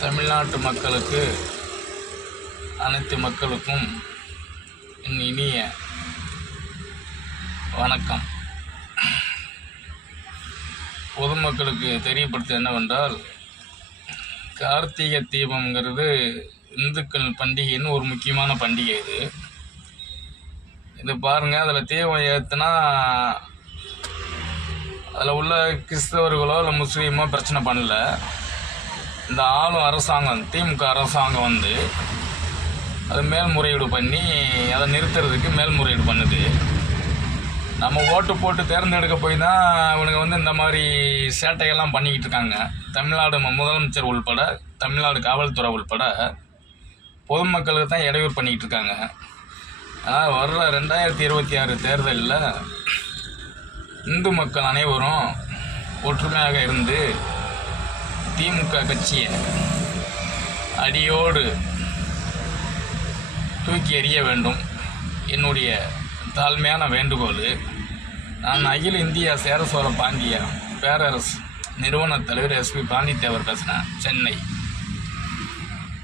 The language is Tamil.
தமிழ்நாட்டு மக்களுக்கு, அனைத்து மக்களுக்கும் என் இனிய வணக்கம். பொதுமக்களுக்கு தெரியப்படுத்த என்னவென்றால், கார்த்திகை தீபம்ங்கிறது இந்துக்கள் பண்டிகைன்னு ஒரு முக்கியமான பண்டிகை. இது பாருங்கள், அதில் தீபம் ஏற்றுனா அதில் உள்ள கிறிஸ்தவர்களோ இல்லை முஸ்லீமோ பிரச்சனை பண்ணல. இந்த ஆளும் அரசாங்கம், திமுக அரசாங்கம் அது மேல்முறையீடு பண்ணி அதை நிறுத்துறதுக்கு மேல்முறையீடு பண்ணுது. நம்ம ஓட்டு போட்டு தேர்ந்தெடுக்க போய் தான் இவனுங்க இந்த மாதிரி சேட்டையெல்லாம் பண்ணிக்கிட்டு இருக்காங்க. தமிழ்நாடு முதலமைச்சர் உள்பட, தமிழ்நாடு காவல்துறை உள்பட பொதுமக்களுக்கு தான் இடையூறு பண்ணிக்கிட்டு இருக்காங்க. ஆனால் வர்ற 2026 தேர்தலில் இந்து மக்கள் அனைவரும் ஒற்றுமையாக இருந்து திமுக கட்சியை அடியோடு தூக்கி எறிய வேண்டும் என்னுடைய தாழ்மையான வேண்டுகோள். நான் அகில இந்திய சேர சோழ பாண்டிய பேரரசு நிறுவன தலைவர் SP பாண்டித்தேவர் பேசுகிறேன், சென்னை.